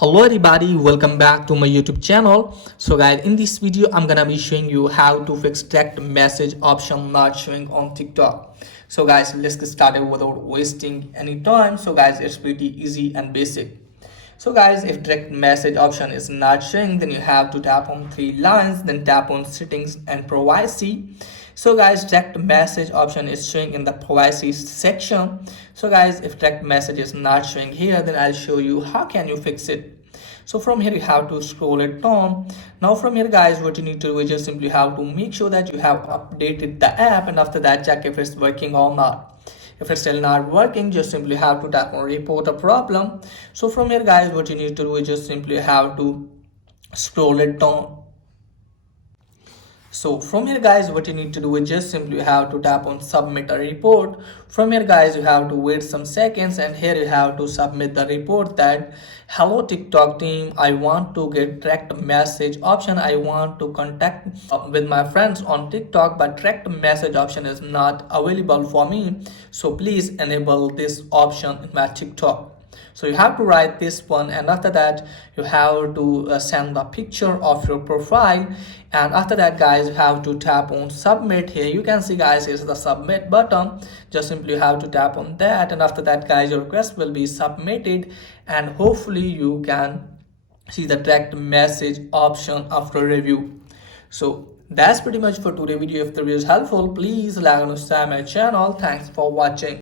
Hello everybody, welcome back to my YouTube channel. So guys, in this video I'm gonna be showing you how to fix direct message option not showing on TikTok. So guys, let's get started without wasting any time. So guys, it's pretty easy and basic. So guys, if direct message option is not showing, then you have to tap on three lines, then tap on settings and privacy. So guys, direct message option is showing in the privacy section. So guys, if direct message is not showing here, then I'll show you how can you fix it. So from here you have to scroll it down. Now from here guys, what you need to do is just simply have to make sure that you have updated the app, and after that check if it's working or not. If it's still not working, just simply have to tap on report a problem. So from here guys, what you need to do is just simply have to scroll it down. So from here guys, what you need to do is just simply have to tap on submit a report. From here guys, you have to wait some seconds, and here you have to submit the report that hello TikTok team, I want to get direct message option. I want to contact with my friends on TikTok, but direct message option is not available for me. So please enable this option in my TikTok. So you have to write this one, and after that you have to send the picture of your profile, and after that guys, you have to tap on submit. Here you can see guys, is the submit button. Just simply have to tap on that, and after that guys, your request will be submitted, and hopefully you can see the direct message option after review. So that's pretty much for today video. If the video is helpful, please like and subscribe my channel. Thanks for watching.